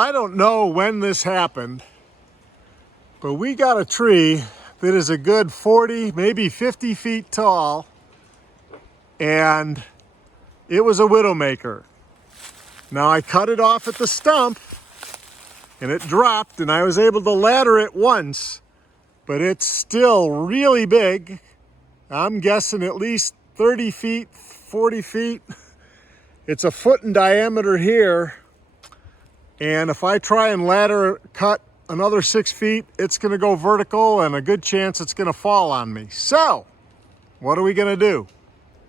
I don't know when this happened, but we got a tree that is a good 40, maybe 50 feet tall, and it was a widowmaker. Now I cut it off at the stump and it dropped, and I was able to ladder it once, but it's still really big. I'm guessing at least 30 feet, 40 feet. It's a foot in diameter here. And if I try and ladder cut another 6 feet, it's gonna go vertical and a good chance it's gonna fall on me. So, what are we gonna do?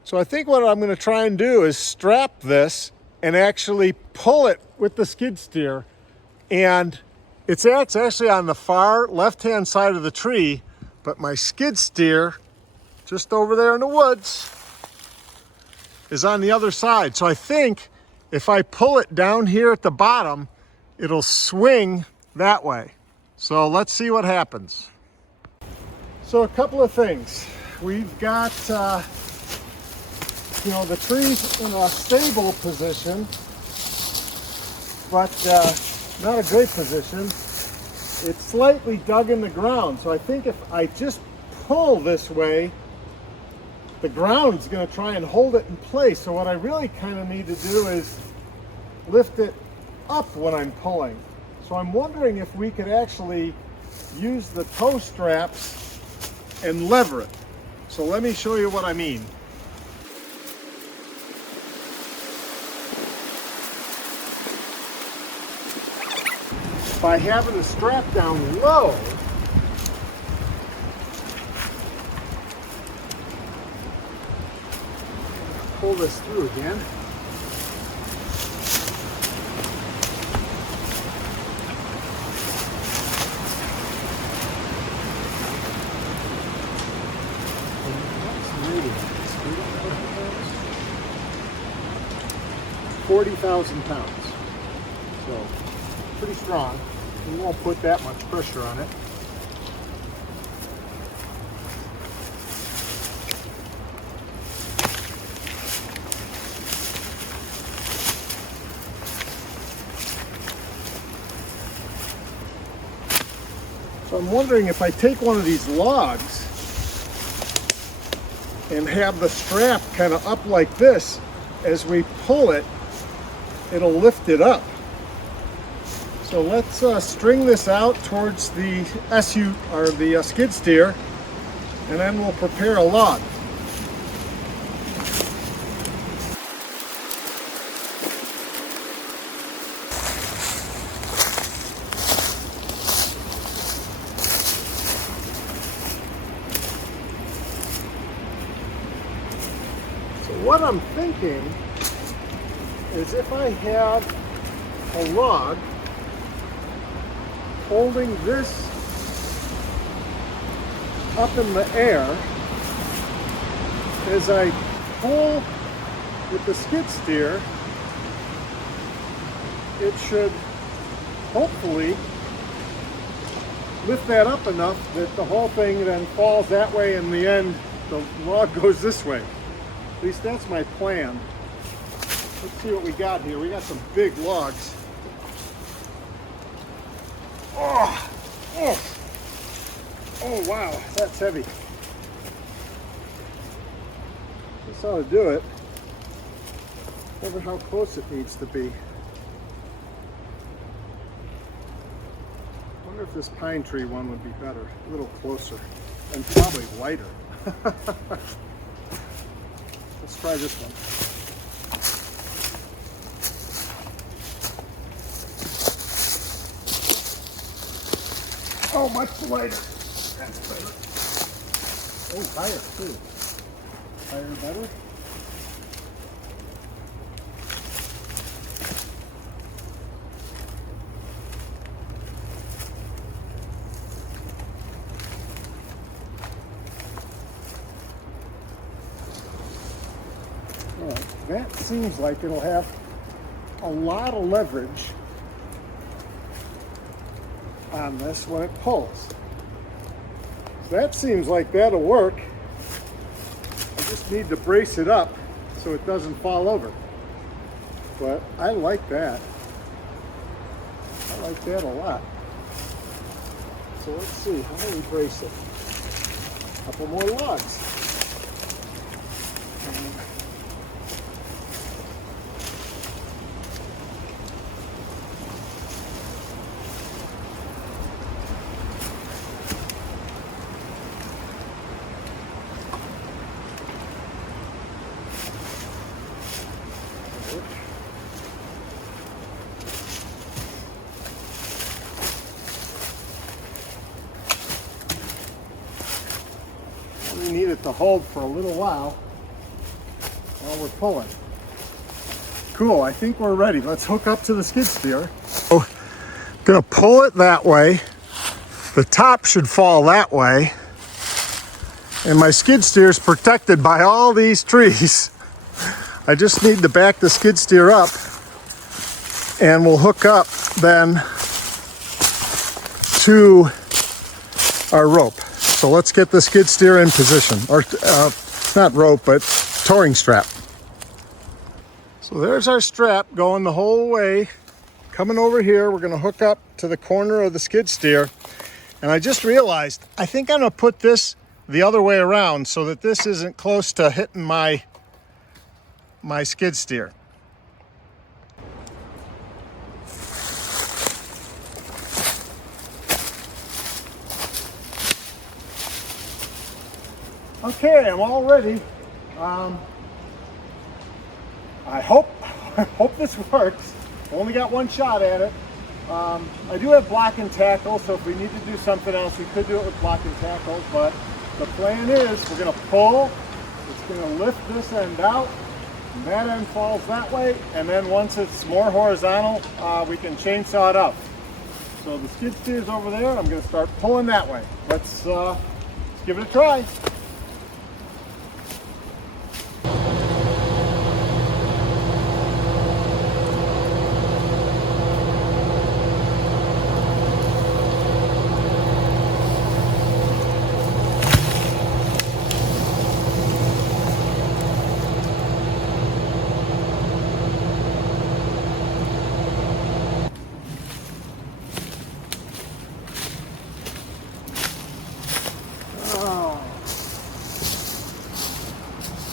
So I think what I'm gonna try and do is strap this and actually pull it with the skid steer. And it's actually on the far left-hand side of the tree, but my skid steer, just over there in the woods, is on the other side. So I think if I pull it down here at the bottom, it'll swing that way. So let's see what happens. So a couple of things. We've got, the tree's in a stable position, but not a great position. It's slightly dug in the ground. So I think if I just pull this way, the ground's gonna try and hold it in place. So what I really kind of need to do is lift it up when I'm pulling. So I'm wondering if we could actually use the toe straps and lever it. So let me show you what I mean. By having the strap down low, pull this through again. £40,000, so pretty strong. We won't put that much pressure on it. So I'm wondering if I take one of these logs and have the strap kind of up like this, as we pull it, it'll lift it up. So let's string this out towards the skid steer, and then we'll prepare a log. So what I'm thinking is if I had a log holding this up in the air, as I pull with the skid steer, it should hopefully lift that up enough that the whole thing then falls that way. In the end, the log goes this way. At least that's my plan. Let's see what we got here. We got some big logs. Oh wow, that's heavy. This ought to do it. Wonder how close it needs to be. Wonder if this pine tree one would be better, a little closer, and probably lighter. Let's try this one. Oh, much lighter. That's better. Oh, higher too. Higher better. All right, that seems like it'll have a lot of leverage on this when it pulls. So that seems like that'll work. I just need to brace it up so it doesn't fall over. But I like that. like that a lot. So let's see, how do we brace it? A couple more logs. We need it to hold for a little while we're pulling. Cool, I think we're ready. Let's hook up to the skid steer. Oh, gonna pull it that way. The top should fall that way. And my skid steer is protected by all these trees. I just need to back the skid steer up and we'll hook up then to our rope. So let's get the skid steer in position, or not rope, but towing strap. So there's our strap going the whole way. Coming over here, we're gonna hook up to the corner of the skid steer. And I just realized, I think I'm gonna put this the other way around so that this isn't close to hitting my skid steer. Okay, I'm all ready. I hope this works. Only got one shot at it. I do have block and tackle, so if we need to do something else, we could do it with block and tackle, but the plan is we're gonna pull, it's gonna lift this end out, and that end falls that way, and then once it's more horizontal, we can chainsaw it up. So the skid steer's over there, I'm gonna start pulling that way. Let's give it a try.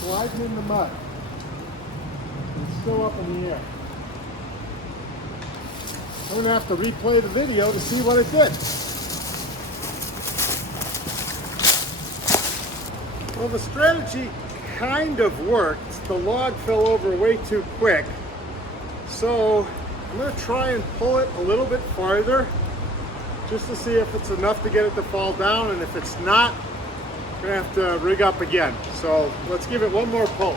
Sliding in the mud. It's still up in the air. I'm going to have to replay the video to see what it did. Well, the strategy kind of worked. The log fell over way too quick. So I'm going to try and pull it a little bit farther just to see if it's enough to get it to fall down, and if it's not, I'm gonna have to rig up again. So let's give it one more pull.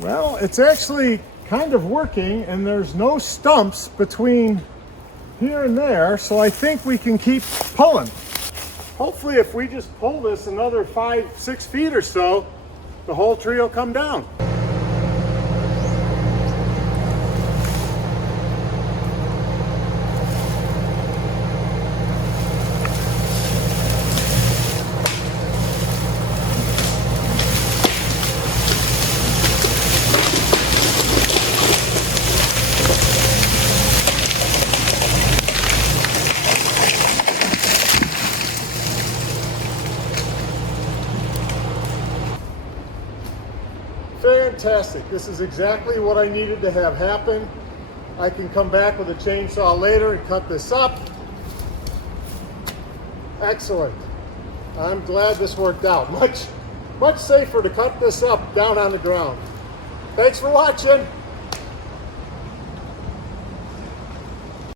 Well, it's actually kind of working, and there's no stumps between here and there, so I think we can keep pulling. Hopefully if we just pull this another 5-6 feet or so, the whole tree will come down. Fantastic. This is exactly what I needed to have happen. I can come back with a chainsaw later and cut this up. Excellent. I'm glad this worked out. Much safer to cut this up down on the ground. Thanks for watching.